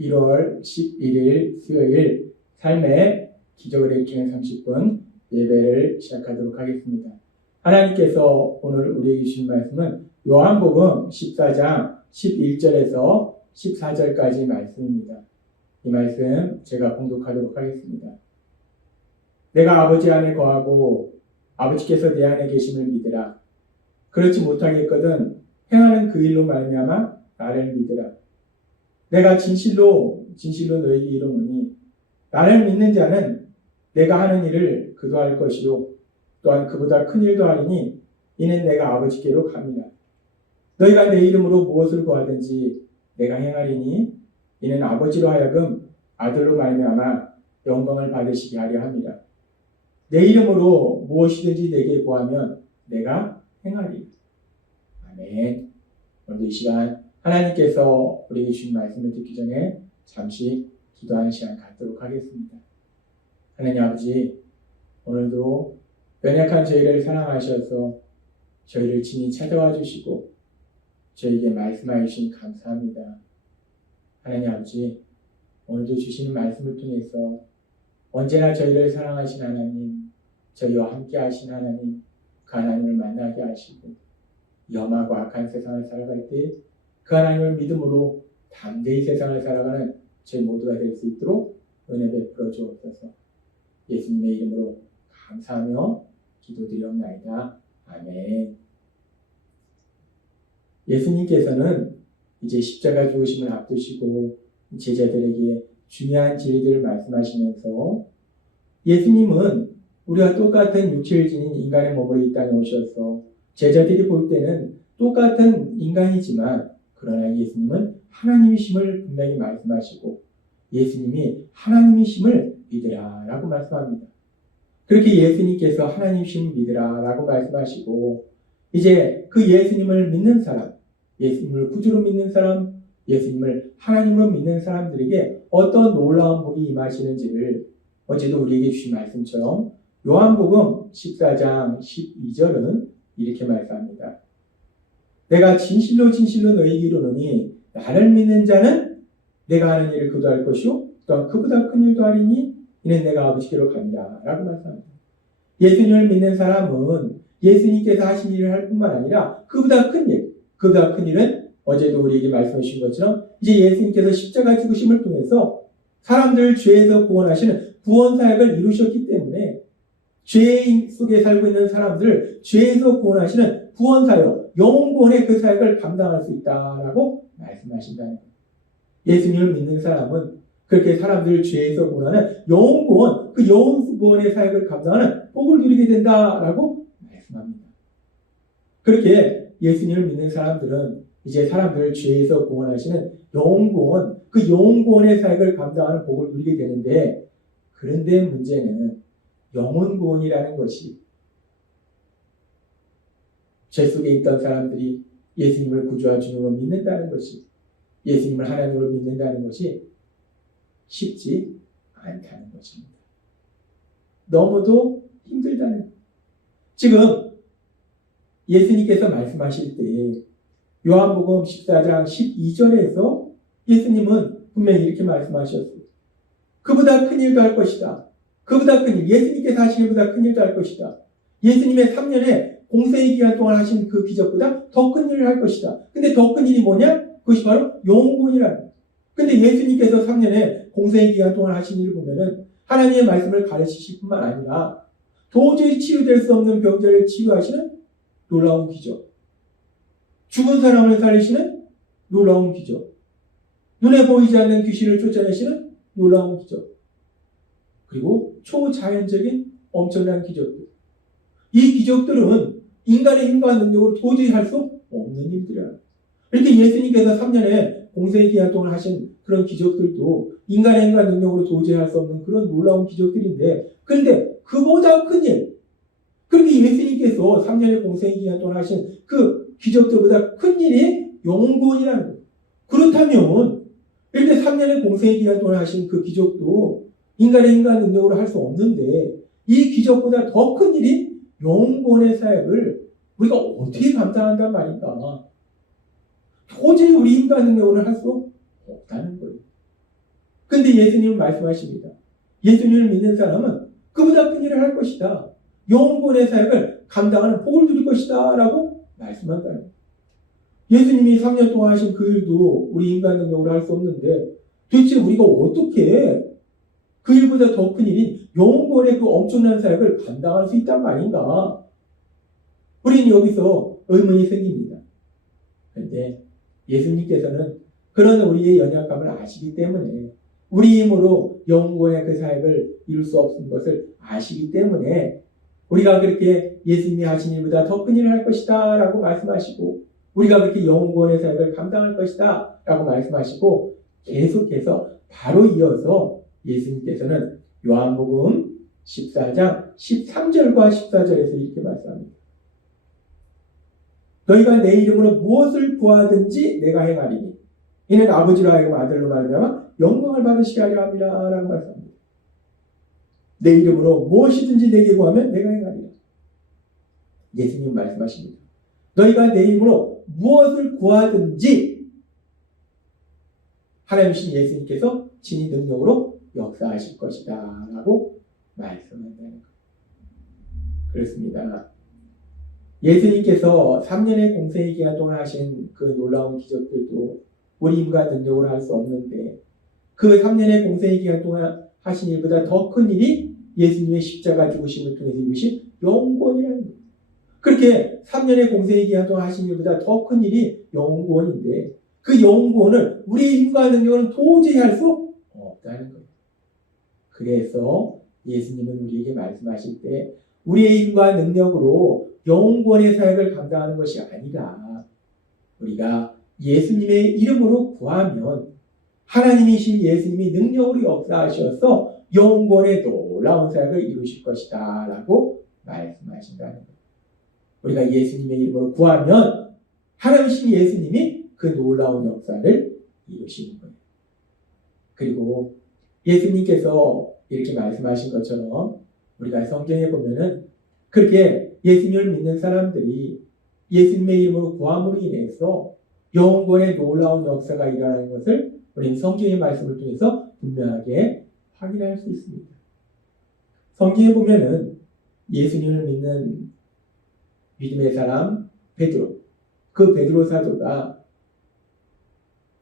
1월 11일 수요일 삶의 기적을 읽기는 30분 예배를 시작하도록 하겠습니다. 하나님께서 오늘 우리에게 주신 말씀은 요한복음 14장 11절에서 14절까지 말씀입니다. 이 말씀 제가 봉독하도록 하겠습니다. 내가 아버지 안에 거하고 아버지께서 내 안에 계심을 믿으라. 그렇지 못하겠거든 행하는 그 일로 말미암아 나를 믿으라. 내가 진실로 너에게 이르노니 나를 믿는 자는 내가 하는 일을 그도 할 것이요 또한 그보다 큰 일도 하리니 이는 내가 아버지께로 갑니다. 너희가 내 이름으로 무엇을 구하든지 내가 행하리니 이는 아버지로 하여금 아들로 말미암아 영광을 받으시게 하려 합니다. 내 이름으로 무엇이든지 내게 구하면 내가 행하리. 아멘. 오늘도 이 시간 하나님께서 우리에게 주신 말씀을 듣기 전에 잠시 기도하는 시간 갖도록 하겠습니다. 하나님 아버지, 오늘도 연약한 저희를 사랑하셔서 저희를 친히 찾아와 주시고 저희에게 말씀하여 주신 감사합니다. 하나님 아버지, 오늘도 주시는 말씀을 통해서 언제나 저희를 사랑하신 하나님, 저희와 함께 하신 하나님, 그 하나님을 만나게 하시고 험하고 악한 세상을 살아갈 때 그 하나님을 믿음으로 담대히 세상을 살아가는 저희 모두가 될 수 있도록 은혜 베풀어 주옵소서. 예수님의 이름으로 감사하며 기도드리옵나이다. 아멘. 예수님께서는 이제 십자가 죽으심을 앞두시고 제자들에게 중요한 진리들을 말씀하시면서 예수님은 우리와 똑같은 육체를 지닌 인간의 몸으로 이 땅에 오셔서 제자들이 볼 때는 똑같은 인간이지만 그러나 예수님은 하나님이심을 분명히 말씀하시고 예수님이 하나님이심을 믿으라 라고 말씀합니다. 그렇게 예수님께서 하나님이심을 믿으라 라고 말씀하시고 이제 그 예수님을 믿는 사람, 예수님을 구주로 믿는 사람, 예수님을 하나님으로 믿는 사람들에게 어떤 놀라운 복이 임하시는지를 어제도 우리에게 주신 말씀처럼 요한복음 14장 12절은 이렇게 말씀합니다. 내가 진실로 너희에게 이르노니 나를 믿는 자는 내가 하는 일을 그도 할 것이요 또한 그보다 큰 일도 하리니 이는 내가 아버지께로 갑니다 라고 말씀합니다. 예수님을 믿는 사람은 예수님께서 하신 일을 할 뿐만 아니라 그보다 큰 일은 어제도 우리에게 말씀해 주신 것처럼 이제 예수님께서 십자가 죽으심을 통해서 사람들을 죄에서 구원하시는 구원사역을 이루셨기 때문에 죄 속에 살고 있는 사람들을 죄에서 구원하시는 구원사역, 영혼구원의 그 사역을 감당할 수 있다라고 말씀하신다는 거예요. 예수님을 믿는 사람은 그렇게 사람들을 죄에서 구원하는 영혼구원, 그 영혼구원의 사역을 감당하는 복을 누리게 된다라고 말씀합니다. 그렇게 예수님을 믿는 사람들은 이제 사람들을 죄에서 구원하시는 영혼구원, 그 영혼구원의 사역을 감당하는 복을 누리게 되는데 그런데 문제는 영혼구원이라는 것이 죄 속에 있던 사람들이 예수님을 구주와 주님으로 믿는다는 것이 예수님을 하나님으로 믿는다는 것이 쉽지 않다는 것입니다. 너무도 힘들다는 거예요. 지금 예수님께서 말씀하실 때 요한복음 14장 12절에서 예수님은 분명히 이렇게 말씀하셨어요. 그보다 큰 일도 할 것이다. 그보다 큰 일, 예수님께서 하신 일보다 큰 일도 할 것이다. 예수님의 3년의 공생의 기간 동안 하신 그 기적보다 더 큰 일을 할 것이다. 근데 더 큰 일이 뭐냐? 그것이 바로 영혼구원이라는 거예요. 근데 예수님께서 3년의 공생의 기간 동안 하신 일을 보면은 하나님의 말씀을 가르치실 뿐만 아니라 도저히 치유될 수 없는 병자를 치유하시는 놀라운 기적, 죽은 사람을 살리시는 놀라운 기적, 눈에 보이지 않는 귀신을 쫓아내시는 놀라운 기적, 그리고 초자연적인 엄청난 기적들. 이 기적들은 인간의 힘과 능력으로 도저히 할 수 없는 일들이야. 이렇게 예수님께서 3년의 공생의 기간 동안 하신 그런 기적들도 인간의 힘과 능력으로 도저히 할 수 없는 그런 놀라운 기적들인데, 그런데 그보다 큰 일, 그렇게 예수님께서 3년의 공생의 기간 동안 하신 그 기적들보다 큰 일이 영혼구원이라는 거예요. 그렇다면 이렇게 3년의 공생의 기간 동안 하신 그 기적도 인간의 힘과 능력으로 할 수 없는데 이 기적보다 더 큰 일이 영혼구원의 사역을 우리가 어떻게 감당한단 말인가. 도저히 우리 힘과 능력으로 할 수 없다는 거예요. 근데 예수님은 말씀하십니다. 예수님을 믿는 사람은 그보다 큰 일을 할 것이다. 영혼구원의 사역을 감당하는 복을 누릴 것이다. 라고 말씀한다는 거예요. 예수님이 3년 동안 하신 그 일도 우리 인간 능력으로 할 수 없는데 도대체 우리가 어떻게 그 일보다 더 큰 일인 영혼구원의 그 엄청난 사역을 감당할 수 있단 말인가? 우리는 여기서 의문이 생깁니다. 그런데 예수님께서는 그런 우리의 연약감을 아시기 때문에 우리 힘으로 영혼구원의 그 사역을 이룰 수 없는 것을 아시기 때문에 우리가 그렇게 예수님이 하신 일보다 더 큰 일을 할 것이다 라고 말씀하시고 우리가 그렇게 영혼구원의 사역을 감당할 것이다 라고 말씀하시고 계속해서 바로 이어서 예수님께서는 요한복음 14장 13절과 14절에서 이렇게 말씀합니다. 너희가 내 이름으로 무엇을 구하든지 내가 행하리니 이는 아버지로 하여금 아들로 말미암아 영광을 받으시게 하려 함이라 라고 말씀합니다. 내 이름으로 무엇이든지 내게 구하면 내가 행하리라. 예수님 말씀하십니다. 너희가 내 이름으로 무엇을 구하든지 하나님이신 예수님께서 진히 능력으로 역사하실 것이다 라고 말씀한다는 거예요. 그렇습니다. 예수님께서 3년의 공생의 기간 동안 하신 그 놀라운 기적들도 우리 인간 능력으로 할 수 없는데 그 3년의 공생의 기간 동안 하신 일보다 더 큰 일이 예수님의 십자가 죽으심을 통해서 이루신 영혼구원이라는 거예요. 그렇게 3년의 공생의 기간 동안 하신 일보다 더 큰 일이 영혼구원인데 그 영혼구원을 우리의 힘과 능력으로는 도저히 할 수 없다는 거예요. 그래서 예수님은 우리에게 말씀하실 때 우리의 힘과 능력으로 영혼구원의 사역을 감당하는 것이 아니라 우리가 예수님의 이름으로 구하면 하나님이신 예수님이 능력으로 역사하셔서 영혼구원의 놀라운 사역을 이루실 것이다 라고 말씀하신다는 거예요. 우리가 예수님의 이름으로 구하면 하나님이신 예수님이 그 놀라운 역사를 이루시는 거예요. 그리고 예수님께서 이렇게 말씀하신 것처럼 우리가 성경에 보면은 그렇게 예수님을 믿는 사람들이 예수님의 이름으로 구함으로 인해서 영혼구원의 놀라운 역사가 일어나는 것을 우리는 성경의 말씀을 통해서 분명하게 확인할 수 있습니다. 성경에 보면은 예수님을 믿는 믿음의 사람 베드로, 그 베드로 사도가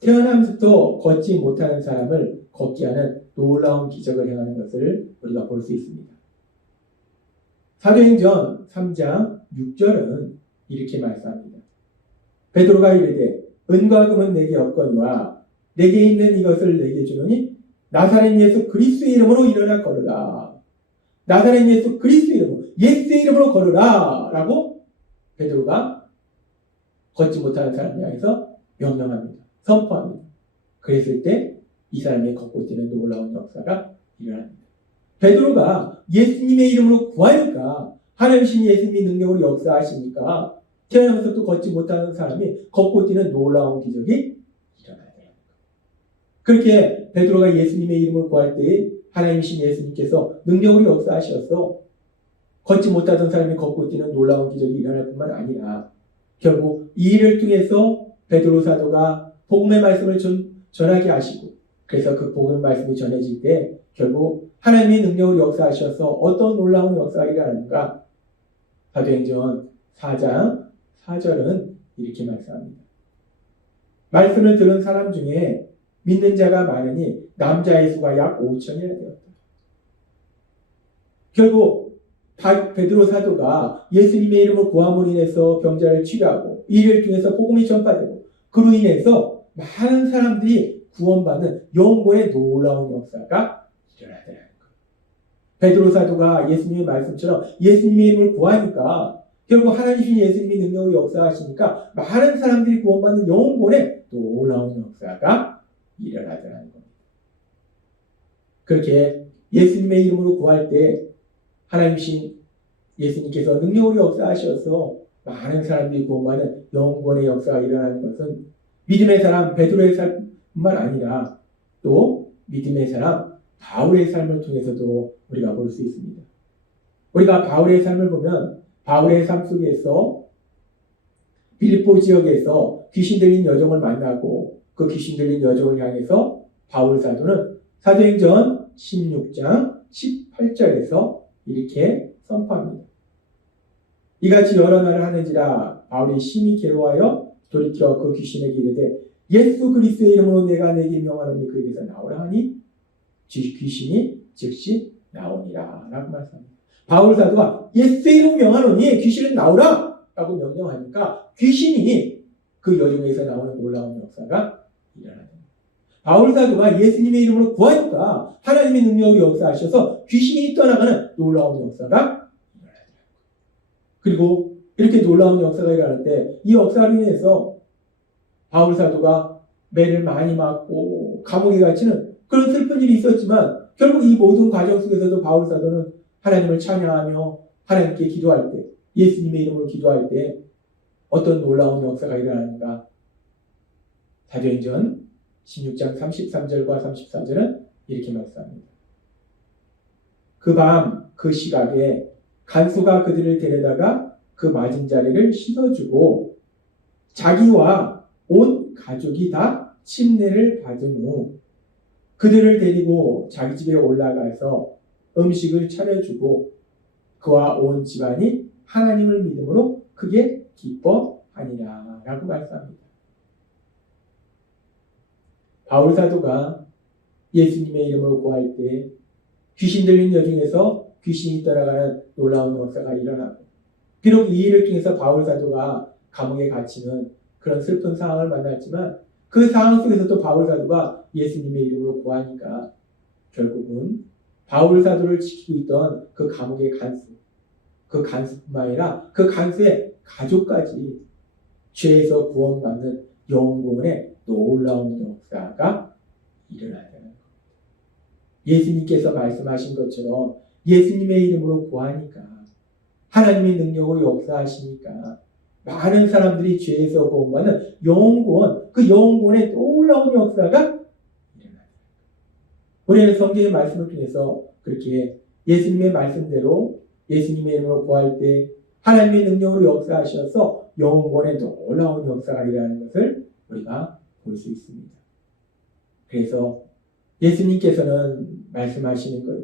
태어나면서부터 걷지 못하는 사람을 걷게 하는 놀라운 기적을 행하는 것을 우리가 볼 수 있습니다. 사도행전 3장 6절은 이렇게 말씀합니다. 베드로가 이르되 은과 금은 내게 없거니와 내게 있는 이것을 내게 주노니 나사렛 예수 그리스도의 이름으로 일어나 걸으라. 나사렛 예수 그리스도의 이름으로 예수의 이름으로 걸으라 라고 베드로가 걷지 못하는 사람을 향해서 명령합니다. 선포합니다. 그랬을 때 이 사람이 걷고 뛰는 놀라운 역사가 일어납니다. 베드로가 예수님의 이름으로 구하니까 하나님이신 예수님이 능력으로 역사하시니까 태어나면서도 걷지 못하는 사람이 걷고 뛰는 놀라운 기적이 일어나야 됩니다. 그렇게 베드로가 예수님의 이름을 구할 때 하나님이신 예수님께서 능력으로 역사하셔서 걷지 못하던 사람이 걷고 뛰는 놀라운 기적이 일어날 뿐만 아니라 결국 이 일을 통해서 베드로 사도가 복음의 말씀을 전하게 하시고 그래서 그 복음의 말씀이 전해질 때 결국 하나님의 능력으로 역사하셔서 어떤 놀라운 역사가 일어나는가? 사도행전 4장 4절은 이렇게 말씀합니다. 말씀을 들은 사람 중에 믿는 자가 많으니 남자의 수가 약 5천이나 되었다. 결국 베드로 사도가 예수님의 이름을 구함으로 인해서 병자를 치료하고 이 일을 통해서 복음이 전파되고 그로 인해서 많은 사람들이 구원받는 영혼의 놀라운 역사가 일어나더라는 거예요. 베드로 사도가 예수님의 말씀처럼 예수님의 이름을 구하니까 결국 하나님이신 예수님이 능력으로 역사하시니까 많은 사람들이 구원받는 영혼의 놀라운 역사가 일어나더라는 겁니다. 그렇게 예수님의 이름으로 구할 때 하나님이신 예수님께서 능력으로 역사하셔서 많은 사람들이 구원받는 영혼의 역사가 일어나는 것은 믿음의 사람 베드로의 삶뿐만 아니라 또 믿음의 사람 바울의 삶을 통해서도 우리가 볼 수 있습니다. 우리가 바울의 삶을 보면 바울의 삶 속에서 빌립보 지역에서 귀신 들린 여종을 만나고 그 귀신 들린 여종을 향해서 바울 사도는 사도행전 16장 18절에서 이렇게 선포합니다. 이같이 여러 날을 하는지라 바울이 심히 괴로워하여 돌이켜 그 귀신에게 이르되 예수 그리스도의 이름으로 내가 내게 명하노니 그에게서 나오라 하니 귀신이 즉시 나오니라 라고 말씀합니다. 바울 사도가 예수의 이름으로 명하노니 귀신은 나오라 라고 명령하니까 귀신이 그 여종에서 나오는 놀라운 역사가 일어납니다. 바울 사도가 예수님의 이름으로 구하니까 하나님의 능력으로 역사하셔서 귀신이 떠나가는 놀라운 역사가 일어납니다. 그리고 이렇게 놀라운 역사가 일어날 때 이 역사로 인해서 바울 사도가 매를 많이 맞고 감옥에 갇히는 그런 슬픈 일이 있었지만 결국 이 모든 과정 속에서도 바울 사도는 하나님을 찬양하며 하나님께 기도할 때, 예수님의 이름으로 기도할 때 어떤 놀라운 역사가 일어나는가? 사도행전 16장 33절과 34절은 이렇게 말씀합니다. 그 밤 그 시각에 간수가 그들을 데려다가 그 맞은 자리를 씻어주고 자기와 온 가족이 다 침례를 받은 후 그들을 데리고 자기 집에 올라가서 음식을 차려주고 그와 온 집안이 하나님을 믿음으로 크게 기뻐하니라 라고 말씀합니다. 바울 사도가 예수님의 이름으로 구할 때 귀신 들린 여중에서 귀신이 떠나가는 놀라운 역사가 일어나고 비록 이 일을 통해서 바울 사도가 감옥에 갇히는 그런 슬픈 상황을 만났지만 그 상황 속에서도 바울 사도가 예수님의 이름으로 구하니까 결국은 바울 사도를 지키고 있던 그 감옥의 간수, 그 간수뿐만 아니라 그 간수의 가족까지 죄에서 구원받는 영구원의 놀라운 역사가 일어나야 되는 겁니다. 예수님께서 말씀하신 것처럼 예수님의 이름으로 구하니까 하나님의 능력으로 역사하시니까 많은 사람들이 죄에서 구원받는 영구원, 그 영구원의 놀라운 역사가 일어나요. 우리는 성경의 말씀을 통해서 그렇게 예수님의 말씀대로 예수님의 이름으로 구할 때 하나님의 능력으로 역사하셔서 영구원의 놀라운 역사가 일어나는 것을 우리가 볼 수 있습니다. 그래서 예수님께서는 말씀하시는 거예요.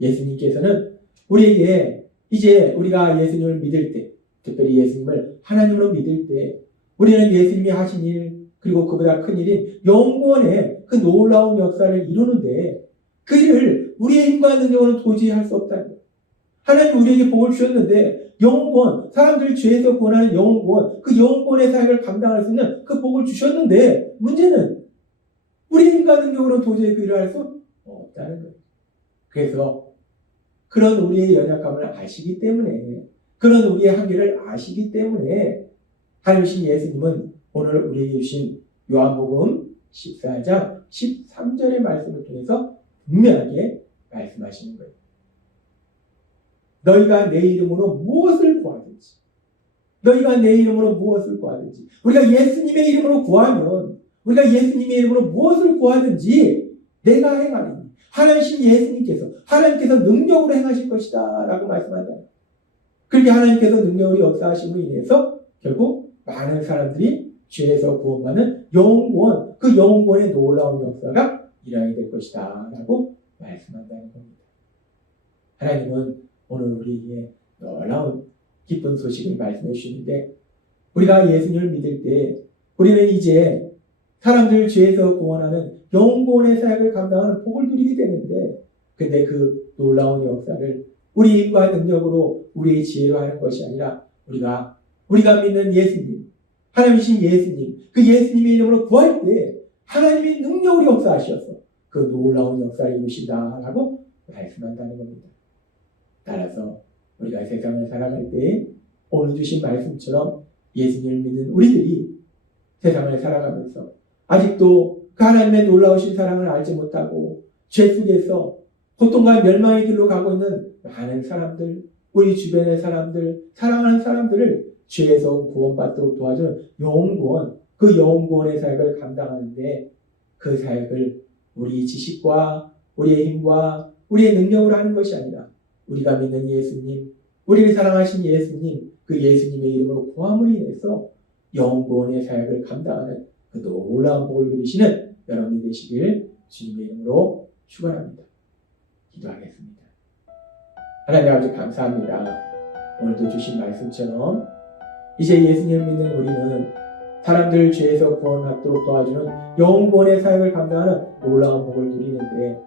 예수님께서는 우리에게 이제 우리가 예수님을 믿을 때, 특별히 예수님을 하나님으로 믿을 때 우리는 예수님이 하신 일 그리고 그보다 큰 일인 영구원의 그 놀라운 역사를 이루는데 그 일을 우리의 힘과 능력으로는 도저히 할 수 없다는 거예요. 하나님 우리에게 복을 주셨는데 영구원, 사람들을 죄에서 구원하는 영구원, 그 영구원의 사역을 감당할 수 있는 그 복을 주셨는데 문제는 우리의 힘과 능력으로 도저히 그 일을 할 수 없다는 거예요. 그래서 그런 우리의 연약함을 아시기 때문에 그런 우리의 한계를 아시기 때문에 하나님 예수님은 오늘 우리에게 주신 요한복음 14장 13절의 말씀을 통해서 분명하게 말씀하시는 거예요. 너희가 내 이름으로 무엇을 구하든지 너희가 내 이름으로 무엇을 구하든지 우리가 예수님의 이름으로 구하면 우리가 예수님의 이름으로 무엇을 구하든지 내가 행하리니 하나님께서 능력으로 행하실 것이다 라고 말씀한다. 그렇게 하나님께서 능력으로 역사하심으로 인해서 결국 많은 사람들이 죄에서 구원받는 영원권, 그 영원권의 놀라운 역사가 일어나게 될 것이다 라고 말씀한다는 겁니다. 하나님은 오늘 우리에게 놀라운 기쁜 소식을 말씀해 주시는데 우리가 예수님을 믿을 때 우리는 이제 사람들을 죄에서 구원하는 영원의 사역을 감당하는 복을 누리게 되는데 근데 그 놀라운 역사를 우리 힘과 능력으로 우리의 지혜로 하는 것이 아니라 우리가 믿는 예수님, 하나님이신 예수님, 그 예수님의 이름으로 구할 때 하나님의 능력으로 역사하셔서 그 놀라운 역사를 이루신다라고 말씀한다는 겁니다. 따라서 우리가 세상을 살아갈 때 오늘 주신 말씀처럼 예수님을 믿는 우리들이 세상을 살아가면서 아직도 그 하나님의 놀라우신 사랑을 알지 못하고 죄 속에서 고통과 멸망의 길로 가고 있는 많은 사람들, 우리 주변의 사람들, 사랑하는 사람들을 죄에서 구원받도록 도와주는 영구원, 그 영구원의 사역을 감당하는데 그 사역을 우리 지식과 우리의 힘과 우리의 능력으로 하는 것이 아니라 우리가 믿는 예수님, 우리를 사랑하신 예수님, 그 예수님의 이름으로 구함으로 인해서 영구원의 사역을 감당하는 그 놀라운 복을 누리시는 여러분이 되시길 주님의 이름으로 축원합니다. 기도하겠습니다. 하나님 아버지 감사합니다. 오늘도 주신 말씀처럼 이제 예수님을 믿는 우리는 사람들 죄에서 구원받도록 도와주는 영혼구원의 사역을 감당하는 놀라운 복을 누리는데,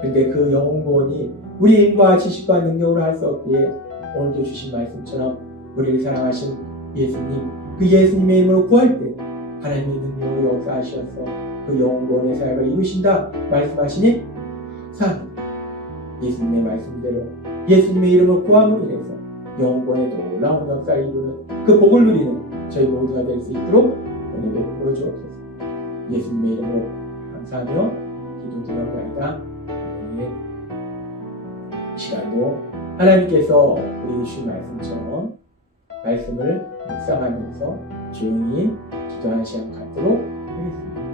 근데 그 영혼구원이 우리 힘과 지식과 능력으로 할 수 없기에 오늘도 주신 말씀처럼 우리를 사랑하신 예수님, 그 예수님의 이름으로 구할 때 하나님의 능력으로 역사하셔서 그 영혼구원의 사역을 이루신다 말씀하시니 감사합니다. 예수님의 말씀대로 예수님의 이름으로 구함으로 인해서 영혼구원의 놀라운 역사를 이루는 그 복을 누리는 저희 모두가 될 수 있도록 은혜 베풀어 주옵소서. 예수님의 이름으로 감사하며 기도드려옵나이다. 네. 이 시간도 하나님께서 우리 주신 말씀처럼 말씀을 묵상하면서 조용히 기도하는 시간 갖도록 하겠습니다.